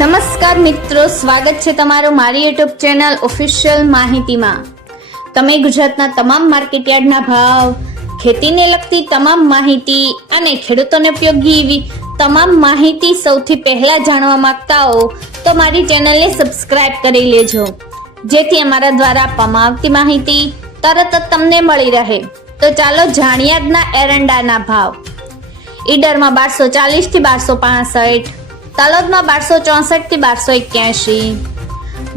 નમસ્કાર મિત્રો, સ્વાગત છે તમારું મારી યુટ્યુબ ચેનલ ઓફિશિયલ માહિતીમાં। તમે ગુજરાતના તમામ માર્કેટયાર્ડના ભાવ, ખેતીને લગતી તમામ માહિતી અને ખેડૂતોને ઉપયોગી એવી તમામ માહિતી સૌથી પહેલા જાણવા માંગતા હો તો મારી ચેનલને સબસ્ક્રાઇબ કરી લેજો, જેથી અમારા દ્વારા આપવામાં આવતી માહિતી તરત જ તમને મળી રહે। તો ચાલો જાણીએ આજના એરંડાના ભાવ। ઈડરમાં 1240 થી 1265, તલોદમાં 1264 થી 1281,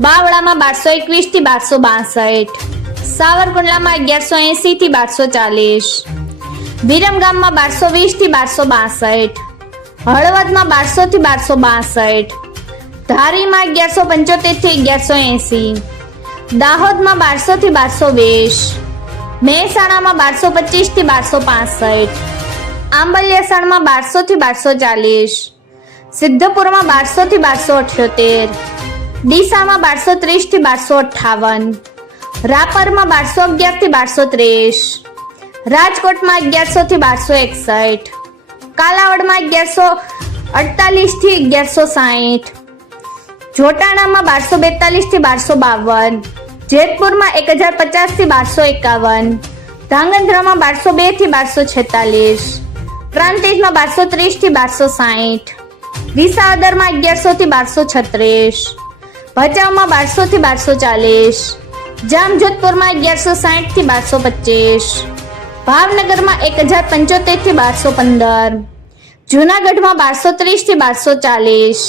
બાવળામાં 1221 થી 1262, સાવરકુંડલામાં 1180 થી 1240, વિરમગામમાં 1220 થી 1262, હળવદમાં 1200 થી 1262, ધારીમાં 1175 થી 1180, દાહોદમાં 1200 થી 1220, મહેસાણામાં 1225 થી 1265, આંબલિયાસાણમાં 1200 થી 1240, સિદ્ધપુરમાં 1200 થી 1278, ડીસામાં 1230 થી 1258, રાપરમાં 1211 થી 1230, રાજકોટમાં 1100 થી 1261, કાલાવડમાં 1148 થી 1160, જોટાણામાં 1242 થી 1252, જેતપુરમાં 1050 થી 1251, ધાંગધ્રામાં 1202 થી 1246, પ્રાંતિજમાં 1230 થી 1260, વિસાવદરમાં 1100 થી 1236, ભચાઉમાં 1200 થી 1240, જામજોધપુરમાં 1160 થી 1225, ભાવનગરમાં 1075 થી 1215, જૂનાગઢમાં 1230 થી 1240,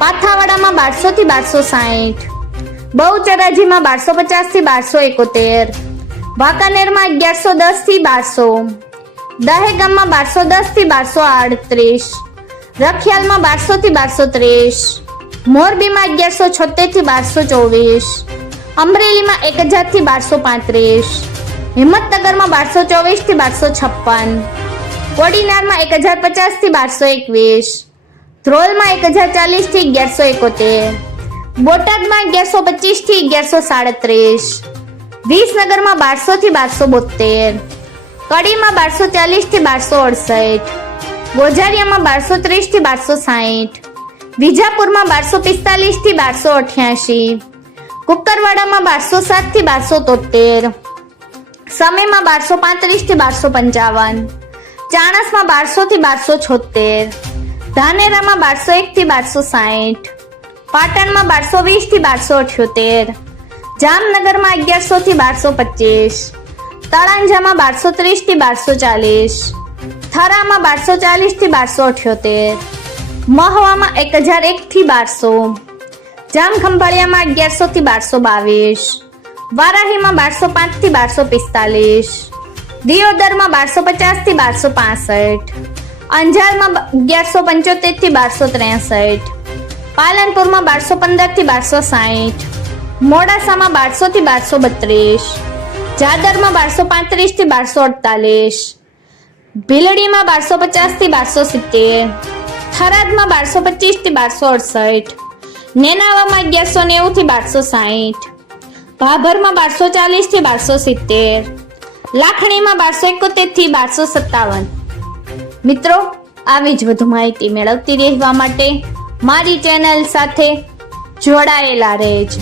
પાથાવાડામાં 1200 થી 1260, બહુચરાજીમાં 1250 થી 1271, વાંકાનેરમાં 1110 થી 1200, દહેગામમાં 1210 થી 1238, રખિયાલમાં 1200 થી 1230, મોરબીમાં 1176 થી 1224, અમરેલીમાં 1000 થી 1235, હિંમતનગરમાં 1224 થી 1256, કોડીનારમાં 1050 થી 1221, ધ્રોલમાં 1040 થી 1171, બોટાદમાં 1125 થી 1137, વિસનગરમાં 1200 થી 1272, કડીમાં 1240 થી 1268, ગોઝારિયામાં 1230 થી 1260, વિજાપુરમાં 1245 થી 1288, કુકરવાડામાં 1207 થી 1273, સમેમાં 1235 થી 1255, ચાણસમાં 1200 થી 1276, ધાનેરામાં 1201 થી 1260, પાટણમાં 1220 થી 1278, જામનગરમાં 1100 થી 1225, તળાંજામાં 1230 થી 1240, થરામાં 1240 થી 1278, મહવામાં 1001 થી 1200, જામખંભાળિયામાં 1100 થી 1222, વારાહીમાં 1205 થી 1245, દિયોદરમાં 1250 થી 1265, અંજારમાં 1175 થી 1263, પાલનપુરમાં 1215 થી 1260, મોડાસામાં 1200 થી 1232, જાદરમાં 1235 થી 1248, ભીલડીમાં 1250 થી 1270, થરાદમાં 1225 થી 1268, નેનાવામાં 1190 થી 1260, ભાભરમાં 1240 થી 1270, લાખણીમાં 1271 થી 1257। મિત્રો, આવી જ વધુ માહિતી મેળવતી રહેવા માટે મારી ચેનલ સાથે જોડાયેલા રહેજો।